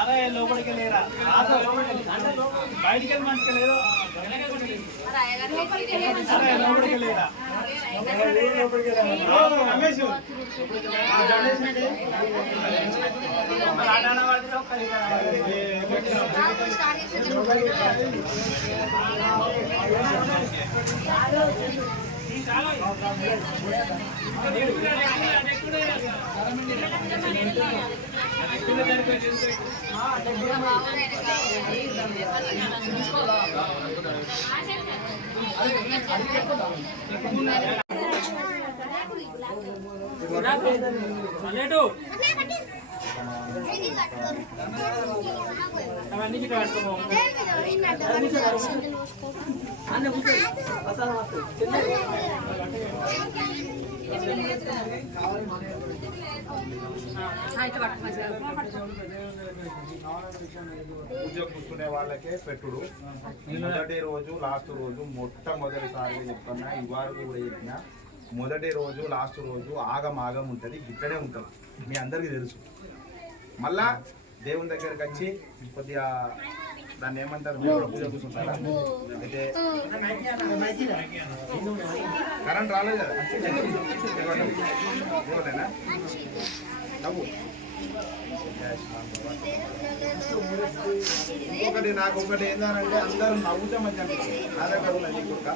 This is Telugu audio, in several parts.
అరే లోపలికి లేరా బయటికి వెళ్ళి మంచిగా లేదు లోపలికి లేరా రమేష్ పూజ కూర్చునే వాళ్ళకే పెట్టుడు మొదటి రోజు లాస్ట్ రోజు మొట్టమొదటిసారిగా చెప్తున్నా ఇవాళ కూడా చెప్పిన మొదటి రోజు లాస్ట్ రోజు ఆగం ఉంటుంది ఇక్కడే ఉంటుంది మీ అందరికీ తెలుసు మళ్ళా దేవుని దగ్గరకు వచ్చి కొద్దిగా దాన్ని ఏమంటారు మీరు కూడా పూజ కూర్చుంటారా అయితే కరెంట్ రాలేదు కదా ఇంకొకటి నాకు ఒకటి ఏంటంటే అందరూ నవ్వుతే మంచి అనిపిస్తుంది నా దగ్గర ఉన్నది ఇంకొక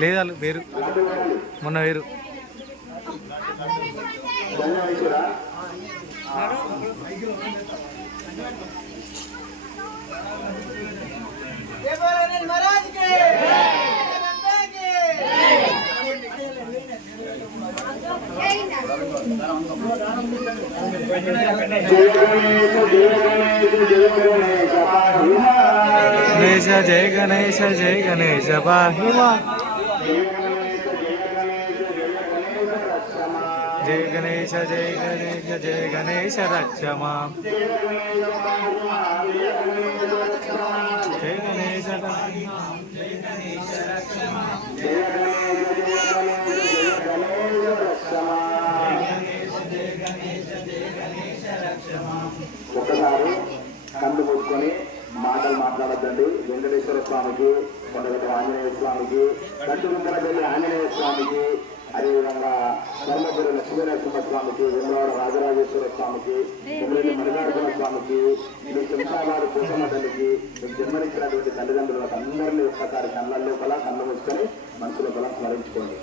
లేదా వేరు మొన్న వేరు गणेश जय गणेश पाहि मां जय गणेश रक्ष मां जय गणेश ఒకసారి కళ్ళు మూసుకొని మాటలు మాట్లాడద్దండి. వెంకటేశ్వర స్వామికి, కొండగట్టు ఆంజనేయ స్వామికి, కట్టుకుంటలపల్లి ఆంజనేయ స్వామికి, అదేవిధంగా ధర్మపురి లక్ష్మీనరసింహ స్వామికి, వెంగళవాడ రాజరాజేశ్వర స్వామికి, కుమరెడ్డి మల్లికార్జున స్వామికి, మీ శంషాబాదు పోషమ్మ తల్లికి, మీకు జన్మనిచ్చినటువంటి తల్లిదండ్రులకు అందరినీ ఒక్కసారి కళ్ళ లోపల కళ్ళు మూసుకొని మనసు లోపల స్మరించుకోండి.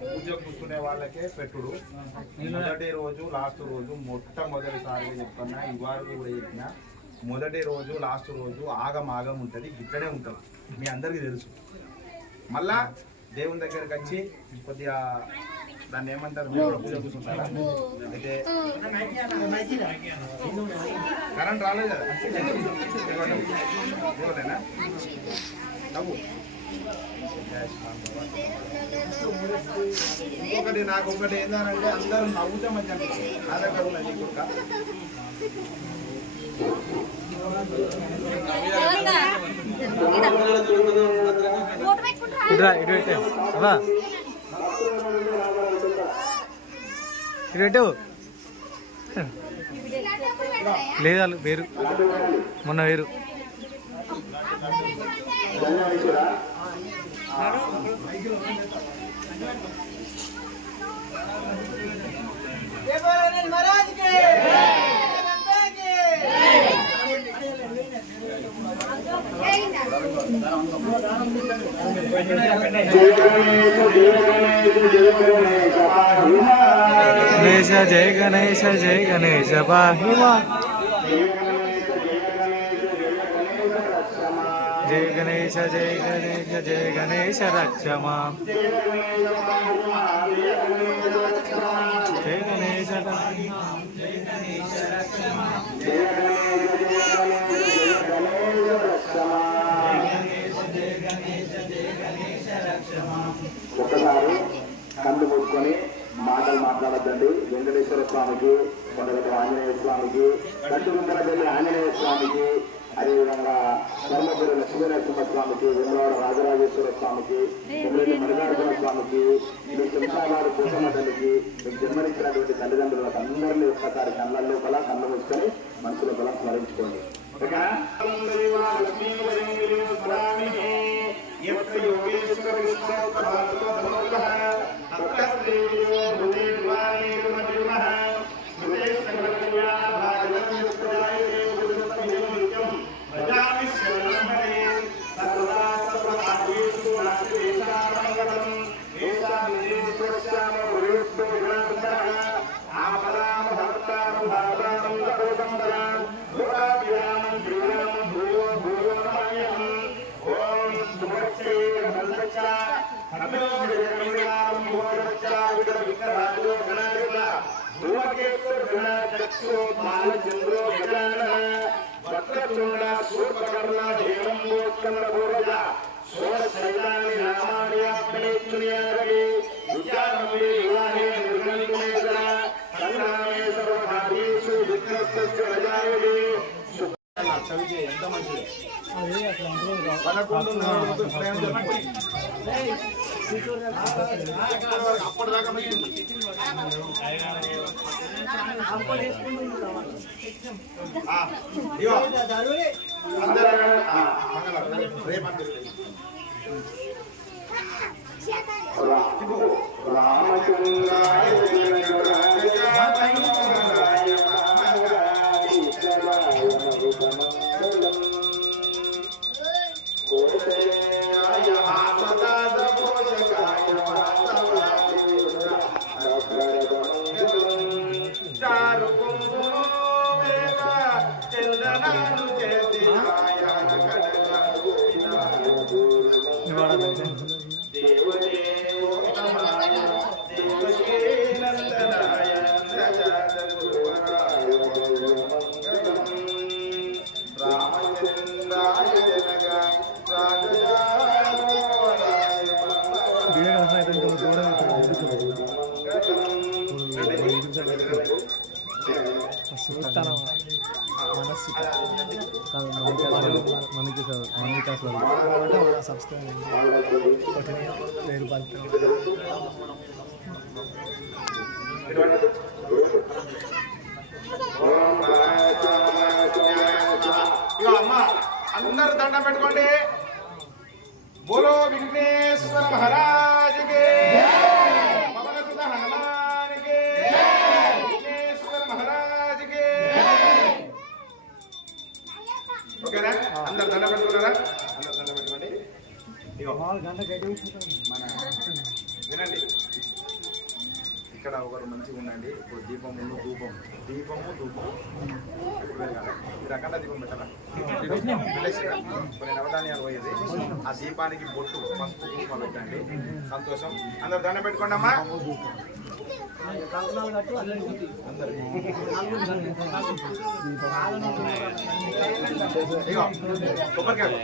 పూజ కూర్చునే వాళ్ళకే పెట్టుడు మొదటి రోజు లాస్ట్ రోజు మొట్టమొదటిసారిగా చెప్తున్నా ఇవాళ కూడా చెప్పిన మొదటి రోజు లాస్ట్ రోజు ఆగం ఉంటుంది ఇక్కడే ఉంటుంది మీ అందరికీ తెలుసు. మళ్ళా దేవుని దగ్గరకు వచ్చి కొద్దిగా దాన్ని ఏమంటారు మీరు కూడా పూజ కూర్చుంటారా? అయితే కరెంట్ రాలేదు కదా ఇవ్వలేనా నవ్వు. ఇంకొకటి నాకు ఒకటి ఏంటంటే అందరూ నవ్వుతే మంచి అనిపిస్తుంది. నా దగ్గర ఉన్నది ఇంకొక లేదా వేరు మొన్న వేరు గణేశ జయ గణేశ జయ గణేశ పాహి మాం. జయ గణేశ జయ గణేశ జయ గణేశ రక్ష మాం. జయ గణేశ ఒకసారి కళ్ళు మూసుకొని మాటలు మాట్లాడద్దండి. వెంకటేశ్వర స్వామికి, కొండగట్టు ఆంజనేయ స్వామికి, కట్టుకుందరపల్లి ఆంజనేయ స్వామికి, అదేవిధంగా ధర్మపురి లక్ష్మీనరసింహ స్వామికి, వెంగళవాడ రాజరాజేశ్వర స్వామికి, మల్లికార్జున స్వామికి, మీ శంషాబాదు పోషమ్మ తల్లికి, మీకు జన్మనిచ్చినటువంటి తల్లిదండ్రులకు అందరినీ ఒక్కసారి కళ్ళ లోపల కళ్ళు మూసుకొని మనసు లోపల స్మరించుకోండి. ఎంత మంచిది అప్పటిదాకా అందరు దండం పెట్టుకోండి. बोलो विघ्नेश्वर महाराज के पवन सुत हनुमान के विघ्नेश्वर महाराज के ఓకేనా అందరు దండ పెట్టుకున్నారా అందరు దండ పెట్టుకోండి ఇగో మన వినండి ఇక్కడ ఒకరు మంచిగా ఉండండి ఇప్పుడు దీపము ధూపం ధూపము ఇప్పుడు వెళ్ళాలి మీరు అఖండ దీపం పెట్టాలా పెట్టేసిరా కొన్ని నవధాన్యాలు పోయేది ఆ దీపానికి బొట్టు పసుపు కుంకుమ పెట్టండి సంతోషం అందరు దండ పెట్టుకోండి అమ్మా ఇగో కొబ్బరికాయ